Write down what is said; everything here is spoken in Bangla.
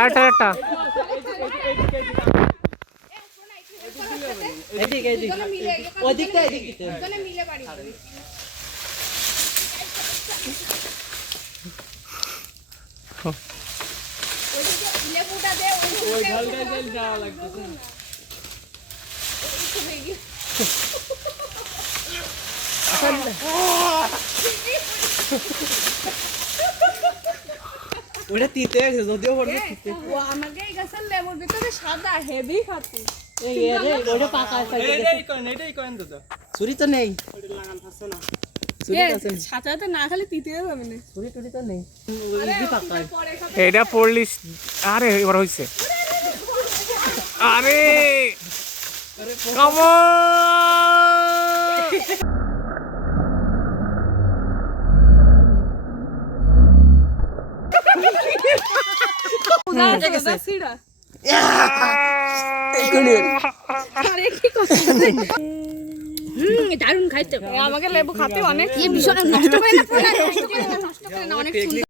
আরেকটা ওটা তিতে আছে যদিও বড় তিতে ও আমাকে এই গাছের লেবুর ভিতরে সাদা হেভি খাতি এই রে ওটা পাকা আছে এটাই করেন দাদা ছুরি তো নেই ওটা লাগান থাকছে না ছুরি আছে সাজাতে না খালি তিতে যাবে না ছুরি টুরি তো নেই ওই পাকা এটা পড়লিস। আরে এবার হইছে। আরে কামন সিড়া দারুন খাইতে আমাকে লেবু খাতে অনেক ভীষণ নষ্ট করে না অনেক